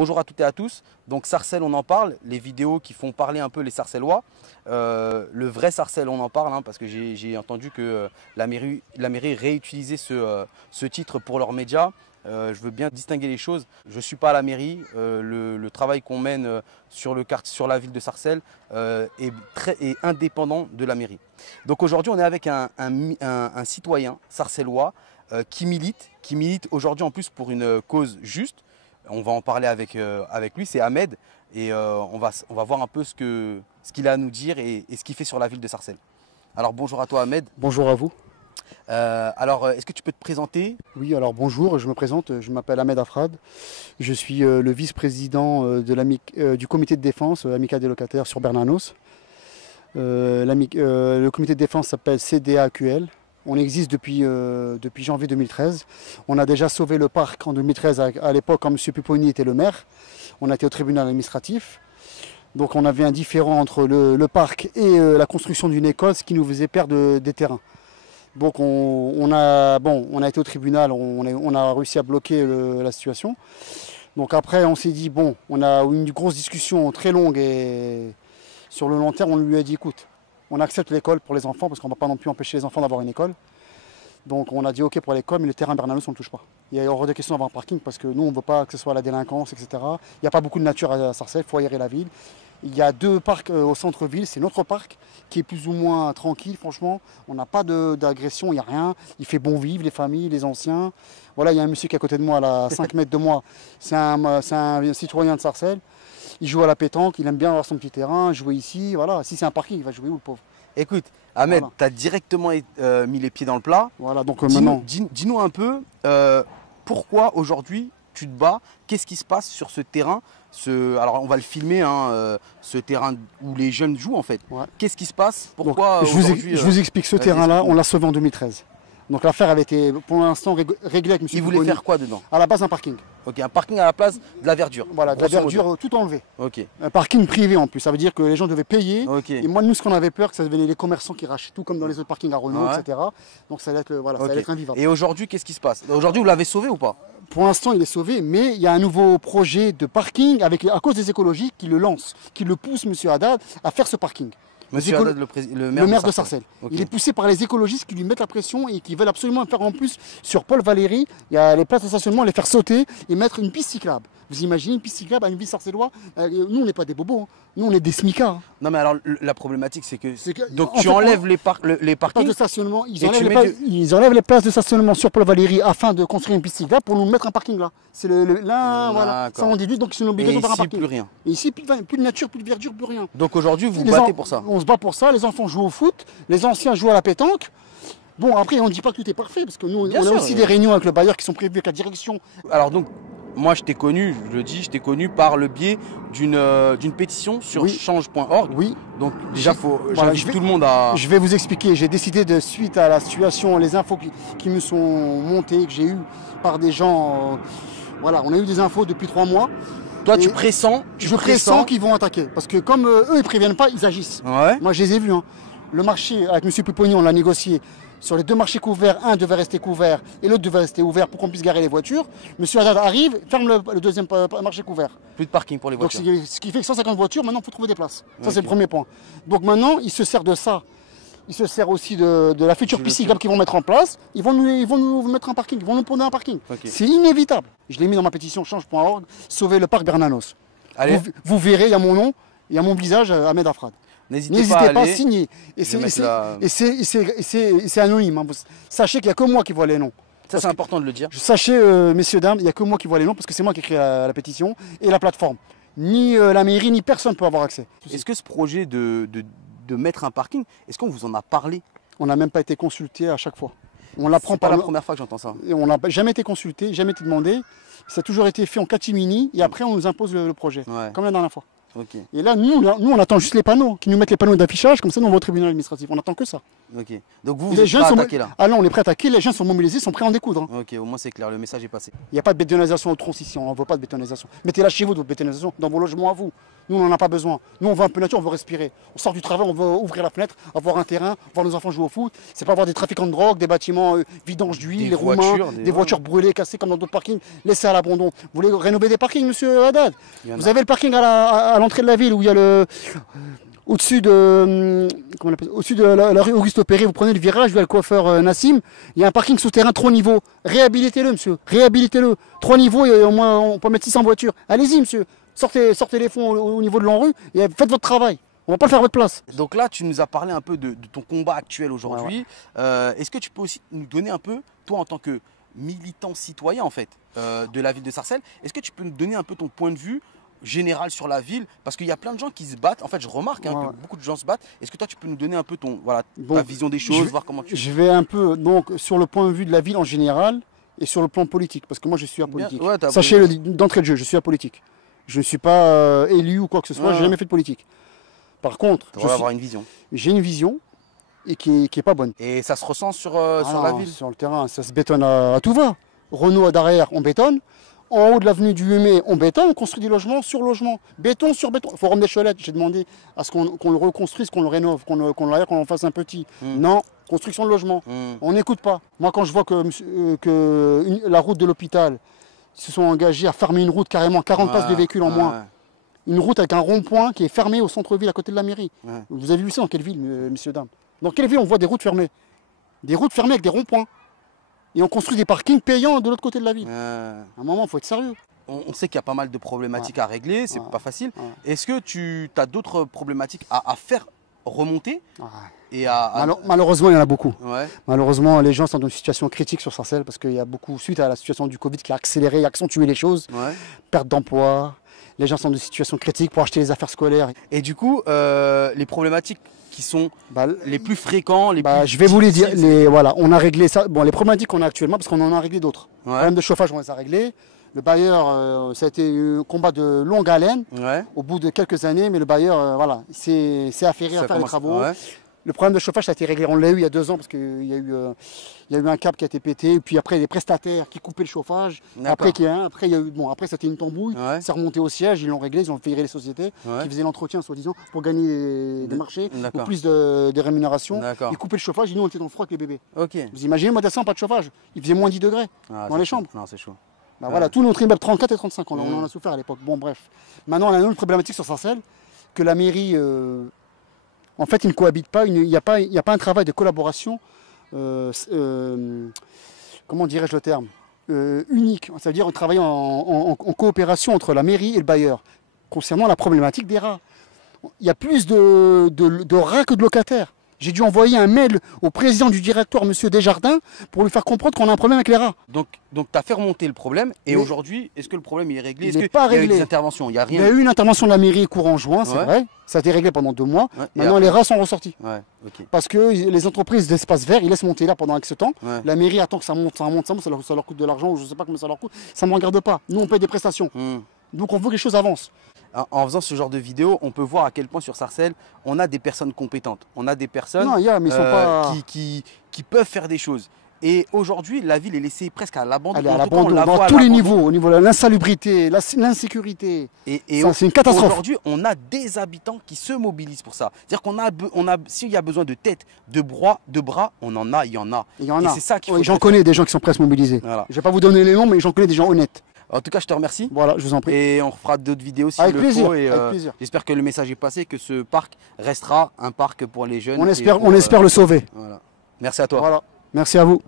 Bonjour à toutes et à tous. Donc Sarcelles, on en parle, les vidéos qui font parler un peu les Sarcellois. Le vrai Sarcelles, on en parle, parce que j'ai entendu que la mairie réutilisait ce titre pour leurs médias. Je veux bien distinguer les choses. Je ne suis pas à la mairie. Le travail qu'on mène sur la ville de Sarcelles est indépendant de la mairie. Donc aujourd'hui, on est avec un citoyen sarcellois qui milite aujourd'hui en plus pour une cause juste. On va en parler avec lui, c'est Ahmed, et on va voir un peu ce qu'il a à nous dire et ce qu'il fait sur la ville de Sarcelles. Alors bonjour à toi Ahmed. Bonjour à vous. Est-ce que tu peux te présenter? Oui, alors bonjour, je me présente, je m'appelle Ahmed Afrad. Je suis le vice-président du comité de défense Amicale des locataires sur Bernanos. Le comité de défense s'appelle CDAQL. On existe depuis janvier 2013. On a déjà sauvé le parc en 2013 à l'époque quand M. Pupponi était le maire. On a été au tribunal administratif. Donc on avait un différend entre le parc et la construction d'une école, ce qui nous faisait perdre des terrains. Donc on a été au tribunal, on a réussi à bloquer la situation. Donc après on s'est dit, bon, on a eu une grosse discussion très longue et sur le long terme on lui a dit, écoute, on accepte l'école pour les enfants parce qu'on ne va pas non plus empêcher les enfants d'avoir une école. Donc on a dit ok pour l'école, mais le terrain Bernanos on ne le touche pas. Il y a hors de question d'avoir un parking parce que nous on ne veut pas que ce soit la délinquance, etc. Il n'y a pas beaucoup de nature à Sarcelles, il faut aérer la ville. Il y a 2 parcs au centre-ville, c'est notre parc qui est plus ou moins tranquille, franchement. On n'a pas d'agression, il n'y a rien. Il fait bon vivre, les familles, les anciens. Voilà, il y a un monsieur qui est à côté de moi, là, à 5 mètres de moi. C'est un citoyen de Sarcelles. Il joue à la pétanque, il aime bien avoir son petit terrain, jouer ici. Voilà, si c'est un parking, il va jouer où le pauvre? Écoute, Ahmed, voilà. Tu as directement mis les pieds dans le plat. Voilà, donc maintenant. Dis-nous un peu pourquoi aujourd'hui tu te bats, qu'est-ce qui se passe sur ce terrain? Alors on va le filmer, ce terrain où les jeunes jouent en fait. Ouais. Qu'est-ce qui se passe? Pourquoi je vous explique, ce terrain-là, on l'a sauvé en l'international. Donc l'affaire avait été pour l'instant réglée avec M. Il voulait faire quoi dedans? À la base un parking. Ok, un parking à la place de la verdure. Voilà, de la verdure tout enlevé. Ok. Un parking privé en plus, ça veut dire que les gens devaient payer. Okay. Et moi, nous, ce qu'on avait peur, que ça devenait les commerçants qui rachètent tout comme dans les autres parkings à Renault, ouais. etc. Donc ça allait être, ça allait être invivable. Et aujourd'hui, qu'est-ce qui se passe? Aujourd'hui, vous l'avez sauvé ou pas? Pour l'instant, il est sauvé, mais il y a un nouveau projet de parking à cause des écologistes qui le lancent, qui le pousse, M. Haddad, à faire ce parking. Monsieur Haddad, le maire de Sarcelles. Okay. Il est poussé par les écologistes qui lui mettent la pression et qui veulent absolument faire en plus sur Paul Valéry. Il y a les places de stationnement, les faire sauter et mettre une piste cyclable. Vous imaginez une piste cyclable à une ville sarcellois? Nous, on n'est pas des bobos. Nous, on est des smicards. Non, mais alors, la problématique, c'est que donc tu enlèves les parkings de stationnement. Ils enlèvent les places de stationnement sur Paul Valéry afin de construire une piste cyclable pour nous mettre un parking là. C'est là, voilà. Ça, on dit donc c'est une obligation de faire un parking. Plus rien. Et ici, plus de nature, plus de verdure, plus rien. Donc aujourd'hui, vous vous battez pour ça? On se bat pour ça. Les enfants jouent au foot, les anciens jouent à la pétanque. Bon, après, on ne dit pas que tout est parfait, parce que nous, on a aussi des réunions avec le bailleur qui sont prévues avec la direction. Alors donc, moi je t'ai connu, je le dis, je t'ai connu par le biais d'une pétition sur change.org. Oui. Donc déjà, j'invite tout le monde à... Je vais vous expliquer. J'ai décidé, suite à la situation, les infos qui me sont montées, que j'ai eues par des gens... voilà, on a eu des infos depuis 3 mois. Toi, tu pressens Je pressens qu'ils vont attaquer. Parce que comme eux, ils ne préviennent pas, ils agissent. Ouais. Moi, je les ai vus. Le marché, avec M. Pupponi, on l'a négocié. Sur les 2 marchés couverts, un devait rester couvert et l'autre devait rester ouvert pour qu'on puisse garer les voitures. M. Haddad arrive, ferme le deuxième marché couvert. Plus de parking pour les voitures. Donc, ce qui fait que 150 voitures, maintenant, il faut trouver des places. Ça, c'est le premier point. Donc maintenant, il se sert de ça. Il se sert aussi de la future piste cyclable qu'ils vont mettre en place. Ils vont nous mettre un parking, ils vont nous pondre un parking. Okay. C'est inévitable. Je l'ai mis dans ma pétition change.org, sauver le parc Bernanos. Vous verrez, il y a mon nom, il y a mon visage, Ahmed Afrad. N'hésitez pas à signer. Et c'est anonyme. Sachez qu'il n'y a que moi qui vois les noms. Ça, c'est important de le dire. Sachez, messieurs, dames, il n'y a que moi qui vois les noms parce que c'est moi qui ai écrit la pétition et la plateforme. Ni la mairie, ni personne ne peut avoir accès. Est-ce que ce projet de mettre un parking, est-ce qu'on vous en a parlé? On n'a même pas été consulté à chaque fois. On l'apprend pas la première fois que j'entends ça. On n'a jamais été consulté, jamais été demandé. Ça a toujours été fait en catimini et après on nous impose le projet, comme la dernière fois. Okay. Et là, nous, on attend juste les panneaux, qui nous mettent les panneaux d'affichage, comme ça, nous, on va au tribunal administratif. On attend que ça. Ok. Donc vous Les êtes jeunes prêts à sont... attaquer là. Ah non, on est prêt à attaquer, les jeunes sont mobilisés, sont prêts à en découdre. Hein. Ok, au moins c'est clair, le message est passé. Il n'y a pas de bétonisation au tronc ici, on n'en veut pas de bétonisation. Mettez-la chez vous, de votre bétonisation, dans vos logements à vous. Nous, on n'en a pas besoin. Nous, on veut un peu de nature, on veut respirer. On sort du travail, on veut ouvrir la fenêtre, avoir un terrain, voir nos enfants jouer au foot. C'est pas avoir des trafiquants de drogue, des bâtiments vidanges d'huile, Des les voitures, roumains, des voitures brûlées, cassées comme dans d'autres parkings, laissées à l'abandon. Vous voulez rénover des parkings, monsieur Haddad? Vous avez le parking à l'entrée de la ville où il y a le... Au-dessus de, la rue Auguste Perret, vous prenez le virage, vers le coiffeur Nassim, il y a un parking souterrain 3 niveaux. Réhabilitez-le, monsieur, réhabilitez-le. 3 niveaux, et au moins on peut mettre 600 voitures. Allez-y, monsieur, sortez les fonds au niveau de l'ANRU et faites votre travail. On ne va pas le faire à votre place. Donc là, tu nous as parlé un peu de ton combat actuel aujourd'hui. Ouais. Est-ce que tu peux aussi nous donner un peu, toi en tant que militant citoyen en fait, de la ville de Sarcelles, est-ce que tu peux nous donner un peu ton point de vue général sur la ville, parce qu'il y a plein de gens qui se battent. En fait, je remarque que beaucoup de gens se battent. Est-ce que toi, tu peux nous donner un peu ta vision des choses, voir comment tu... Je vais un peu donc sur le point de vue de la ville en général et sur le plan politique, parce que moi, je suis apolitique. Ouais, sachez d'entrée de jeu, je suis apolitique. Je ne suis pas élu ou quoi que ce soit. J'ai jamais fait de politique. Par contre, avoir une vision. J'ai une vision et qui est pas bonne. Et ça se ressent sur la ville. Sur le terrain, ça se bétonne à tout va. Renault à derrière, on bétonne. En haut de l'avenue du 8 mai, on bétonne, on construit des logements sur logement. Béton sur béton. Forum des Cholettes, j'ai demandé à ce qu'on le reconstruise, qu'on le rénove, qu'on en fasse un petit. Non, construction de logement. On n'écoute pas. Moi, quand je vois que la route de l'hôpital, ils se sont engagés à fermer une route carrément, 40 places de véhicules en moins. Une route avec un rond-point qui est fermé au centre-ville, à côté de la mairie. Vous avez vu ça dans quelle ville, messieurs, dames? Dans quelle ville on voit des routes fermées? Des routes fermées avec des ronds-points. Et on construit des parkings payants de l'autre côté de la ville. À un moment, il faut être sérieux. On sait qu'il y a pas mal de problématiques à régler, c'est pas facile. Est-ce que tu as d'autres problématiques à faire remonter et Malheureusement, il y en a beaucoup. Malheureusement, les gens sont dans une situation critique sur Sarcelles parce qu'il y a beaucoup, suite à la situation du Covid, qui a accéléré, accentué les choses. Perte d'emploi, les gens sont dans une situation critique pour acheter les affaires scolaires. Et du coup, les problématiques qui sont les plus fréquents, je vais vous les dire. Voilà, on a réglé ça. Bon, les problématiques qu'on a actuellement, parce qu'on en a réglé d'autres. Le problème de chauffage, on les a réglés. Le bailleur, ça a été un combat de longue haleine, au bout de quelques années, mais le bailleur, voilà, s'est affairé à faire les travaux. Le problème de chauffage, ça a été réglé. On l'a eu il y a 2 ans parce qu'il y a eu un câble qui a été pété. Et puis après, des prestataires qui coupaient le chauffage. Après, après c'était une tambouille. C'est remonté au siège. Ils l'ont réglé. Ils ont fait virer les sociétés qui faisaient l'entretien, soi-disant, pour gagner des marchés ou plus de rémunération. Ils coupaient le chauffage. Et nous, on était dans le froid avec les bébés. Vous imaginez, moi, d'assaut, pas de chauffage. Il faisait moins 10 degrés dans les chambres. Non, c'est chaud. Voilà, tout notre immeuble 34 et 35, on en a souffert à l'époque. Bon, bref. Maintenant, on a une autre problématique sur Sarcelles, que la mairie... En fait, ils ne cohabitent pas, il n'y a pas un travail de collaboration, comment dirais-je le terme, unique. Ça veut dire travailler en coopération entre la mairie et le bailleur, concernant la problématique des rats. Il y a plus de rats que de locataires. J'ai dû envoyer un mail au président du directoire, M. Desjardins, pour lui faire comprendre qu'on a un problème avec les rats. Donc tu as fait remonter le problème, et aujourd'hui, est-ce que le problème est réglé? Il n'est pas réglé. Il y a eu des interventions? Il y a rien. Il y a eu une intervention de la mairie courant juin, c'est vrai. Ça a été réglé pendant 2 mois. Maintenant, les rats sont ressortis. Parce que les entreprises d'espace vert, ils laissent monter là pendant ce temps. La mairie attend que ça monte, ça leur coûte de l'argent, je ne sais pas combien ça leur coûte. Ça ne me regarde pas. Nous, on paye des prestations. Donc, on veut que les choses avancent. En faisant ce genre de vidéo, on peut voir à quel point sur Sarcelles, on a des personnes compétentes. On a des personnes qui peuvent faire des choses. Et aujourd'hui, la ville est laissée presque à l'abandon. Elle est à l'abandon dans tous les niveaux, au niveau de l'insalubrité, l'insécurité. C'est une catastrophe. Aujourd'hui, on a des habitants qui se mobilisent pour ça. C'est-à-dire s'il y a besoin de tête, de bras, on en a, il y en a. Il y en a. C'est ça qu'il faut. J'en connais des gens qui sont prêts à se mobiliser. Je ne vais pas vous donner les noms, mais j'en connais des gens honnêtes. En tout cas, je te remercie. Voilà, je vous en prie. Et on fera d'autres vidéos si avec le plaisir, faut. Et avec plaisir. J'espère que le message est passé, que ce parc restera un parc pour les jeunes. On espère le sauver. Voilà. Merci à toi. Voilà. Merci à vous.